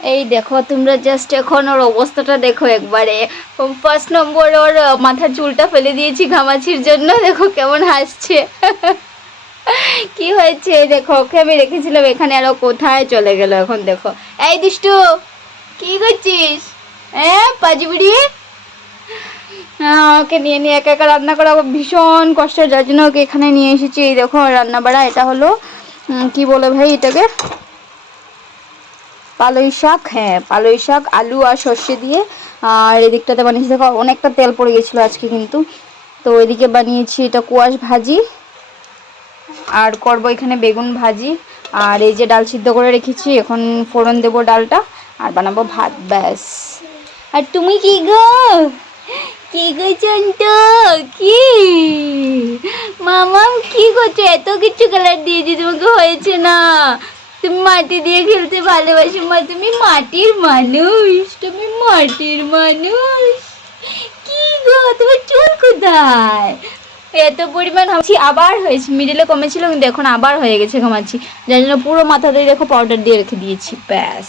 এই দেখো, তোমরা জাস্ট এখন ওর অবস্থাটা দেখো একবারে। ফার্স্ট নম্বর ওর মাথার চুলটা ফেলে দিয়েছি ঘামাচির জন্য। দেখো কেমন হাসছে। কি হয়েছে? দেখো, ওকে আমি রেখেছিলাম এখানে, আরও কোথায় চলে গেল এখন, দেখো। এই দুষ্টু, কি করছিস? হ্যাঁ পাজিবিড়ি ওকে নিয়ে নিয়ে একা একা রান্না করা ভীষণ কষ্ট যার জন্য ওকে এখানে নিয়ে এসেছি। এই দেখো রান্না বাড়া এটা হলো কি বলে ভাই এটাকে? পালই শাক হ্যাঁ পালই শাক, আলু আর সর্ষে দিয়ে। আর এদিকটাতে বানিয়েছি দেখো, অনেকটা তেল পড়ে গেছিল আজকে কিন্তু। তো এদিকে বানিয়েছি এটা কুয়াশ ভাজি আর করব এখানে বেগুন ভাজি। আর এই যে ডাল সিদ্ধ করে রেখেছি, এখন ফোড়ন দেবো ডালটা আর বানাবো ভাত, ব্যাস। আর তুমি কি গো? কি চন্ত কি? মামাম, কি করছ? এত কিছু কালার দিয়েছি, তোমাকে হয়েছে না। তুমি মাটি দিয়ে খেলতে ভালোবাসো মা, তুমি মাটির মানুষ, তুমি মাটির মানুষ। কি গো, তোমার চুল কোথায়? এত পরিমাণ ঘামাচ্ছি আবার হয়েছে মিডিলে কমেছিল, কিন্তু এখন আবার হয়ে গেছে ঘামাচ্ছি। যার জন্য পুরো মাথাটাই দেখো পাউডার দিয়ে রেখে দিয়েছি, ব্যাস।